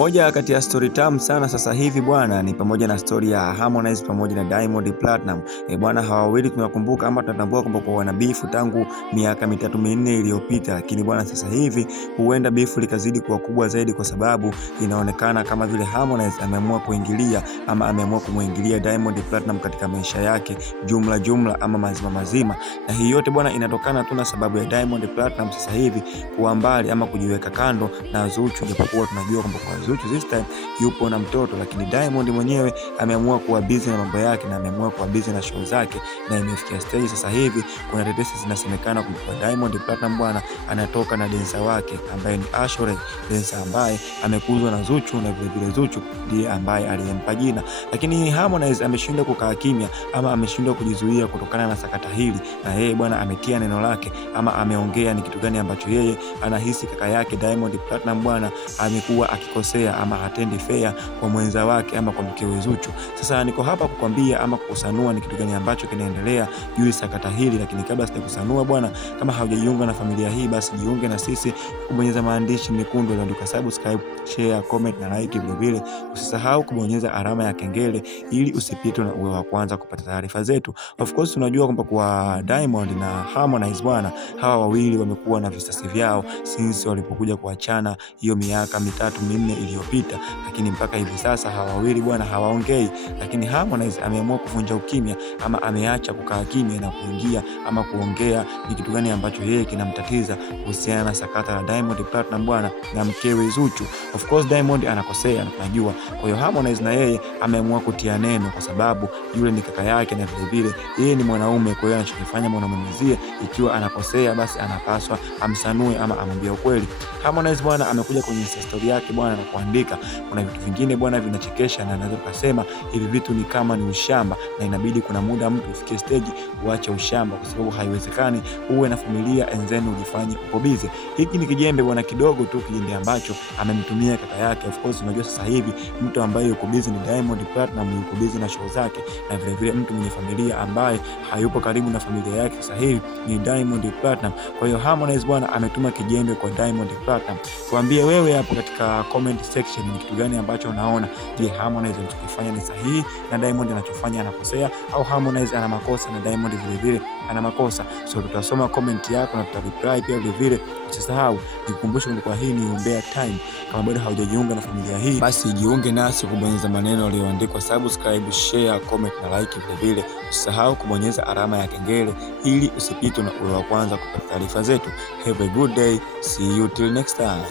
Moja kati ya story tamu sana sasa hivi bwana ni pamoja na story ya Harmonize pamoja na Diamond Platinum. Bwana hawa wawili tunakumbuka ama tunatambua kwamba kwa wana beef tangu miaka 3-4 iliyopita, lakini bwana sasa hivi huenda beef likazidi kuwa kubwa zaidi, kwa sababu inaonekana kama vile Harmonize ameamua kuingilia ama ameamua kumuingilia Diamond Platinum katika maisha yake jumla ama mazima. Na hii yote bwana inatokana tu na sababu ya Diamond Platinum sasa hivi kuwa mbali ama kujiweka kando na Zuchu, japokuwa tunajua kwamba kwa Zuchu this time yupo na mtoto, lakini Diamond mwenyewe ameamua kuwa busy na mambo yake na ameamua kuwa busy na show zake, na imefikia stage sasa hivi kuna tetesi zinasemekana kwamba Diamond Platinum bwana anatoka na dancer wake ambaye ni Ashore, dancer ambaye amekuzwa na Zuchu na vile Zuchu ndiye ambaye aliyempa jina. Lakini Harmonize ameshindwa kukaa kimya ama ameshindwa kujizuia kutokana na sakata hili, na yeye bwana ametia neno lake ama ameongea ni kitu gani ambacho yeye anahisi kaka yake Diamond Platinum bwana amekuwa akikosea ama hatendi fair kwa mwenza wake ama kwa mkewe Zuchu. Sasa niko hapa kukwambia ama kukusanua ni kitu gani ambacho kinaendelea juu ya sakata hili, lakini kabla sijakusanua bwana, kama haujajiunga na familia hii basi jiunge na sisi kubonyeza maandishi mekundu yaliyoandikwa subscribe, share, comment na like. Vile usisahau kubonyeza alama ya kengele ili usipitwe na uwe wa kwanza kupata taarifa zetu. Of course tunajua kwamba kwa Diamond na Harmonize bwana, hawa wawili wamekuwa na visasi vyao since walipokuja kuachana hiyo miaka 3-4 iliyopita, lakini mpaka hivi sasa hawa wawili bwana hawaongei. Lakini Harmonize ameamua kuvunja ukimya ama ameacha kukaa kimya na kuingia ama kuongea ni kitu gani ambacho yeye kinamtatiza kuhusiana na sakata la Diamond Platinum bwana na mkewe Zuchu. Of course Diamond anakosea na tunajua, kwa hiyo Harmonize na yeye ameamua kutia neno, kwa sababu yule ni kaka yake na vile yeye ni mwanaume. Kwa hiyo anachokifanya mwanaume mwenzie, ikiwa anakosea basi anapaswa amsanue ama amwambie ukweli. Harmonize bwana amekuja kwenye story yake bwana na kuandika kuna vitu vingine bwana vinachekesha, na anaweza kusema hivi vitu ni kama ni ushamba, na inabidi kuna muda mtu ufikie stage uache ushamba, kwa sababu haiwezekani uwe na familia and then ujifanye uko busy. Hiki ni kijembe bwana kidogo tu, kijembe ambacho amemtumia kaka yake. Of course unajua sasa hivi mtu ambaye yuko busy ni Diamond Platinum, yuko busy na show zake, na vile mtu mwenye familia ambaye hayupo karibu na familia yake sasa hivi ni Diamond Platinum. Kwa hiyo Harmonize bwana ametuma kijembe kwa Diamond Platinum. Tuambie wewe hapo katika comment section ni kitu gani ambacho unaona. Je, Harmonize anachokifanya ni sahihi na Diamond anachofanya anakosea, au Harmonize ana makosa na Diamond vile ana makosa? So tutasoma comment yako na tutareply pia vile. Usisahau nikukumbushe kwa hii ni Umbea Time. Kama bado haujajiunga na familia hii basi jiunge nasi kubonyeza maneno yaliyoandikwa subscribe, share, comment na like. Vile usisahau kubonyeza alama ya kengele ili usipitwe na uwe wa kwanza kupata taarifa zetu. Have a good day, see you till next time.